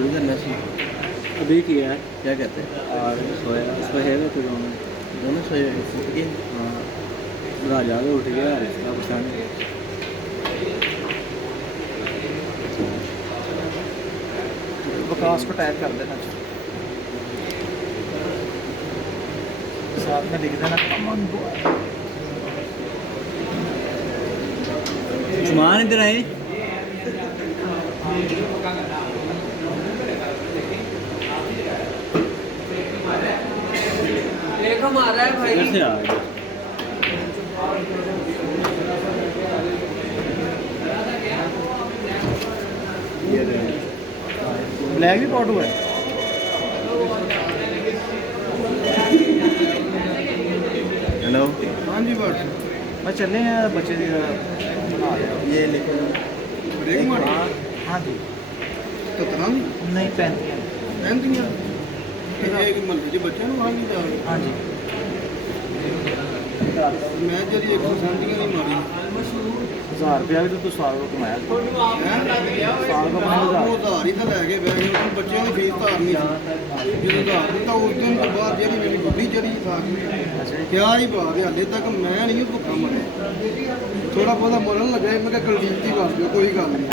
शुरू करना सी। अभी किया है क्या कहते हैं? और सोया सोए हुए थे दोनों। दोनों सोए हुए उठ गए? हाँ राजा तो उठ गया इसका पता नहीं। विकास को टैग कर देना साथ में लिख देना अमन सामान इधर आए। एक हमारा है भाई। कैसे आ गए? ब्लैक भी पॉट हुआ है। हेलो। हाँ जी बस मैं चले हैं बच्चे की ये लिखो। ब्रेक मार हाँ जी तो तरह नहीं पहनती हैं। ਪੈਂਦੀਆਂ ਇਹ ਕਿ ਮਹੱਲੇ 'ਚ ਬੱਚਿਆਂ ਨੂੰ ਆਉਣ ਨਹੀਂ ਜਾ ਰਹੇ हाँ जी ਮੈਂ ਜਿਹੜੀ 137 ਦੀ ਮਾਰੀ 1000 रुपया भी तो तू साल को कमाया ਹੈ साल को 5000 ਉਹ ਉਧਾਰ ਹੀ ਤਾਂ ਲੈ ਕੇ ਬਹਿ ਗਏ ਉਹ ਬੱਚਿਆਂ ਦੀ ਫੀਸ ਧਾਰਨੀ ਸੀ ਜਦੋਂ ਉਧਾਰ ਦਿੱਤਾ ਉਸ ਦਿਨ ਤੋਂ ਬਾਅਦ ਜਿਹੜੀ ਮੇਰੀ ਗੁੱਡੀ ਚੜੀ ਥਾ ਕਿਆ ਹੀ ਬਾਤ ਹੈ ਹਾਲੇ ਤੱਕ ਮੈਂ ਨਹੀਂ ਭੁੱਖਾ ਮਰਿਆ ਥੋੜਾ ਬਹੁਤਾ ਮਰਨ ਲੱਗਾ ਮੈਂ ਕਿਹਾ ਕੁਲਦੀਪ ਦੀ ਬਸ ਦਿਓ ਕੋਈ ਗੱਲ ਨਹੀਂ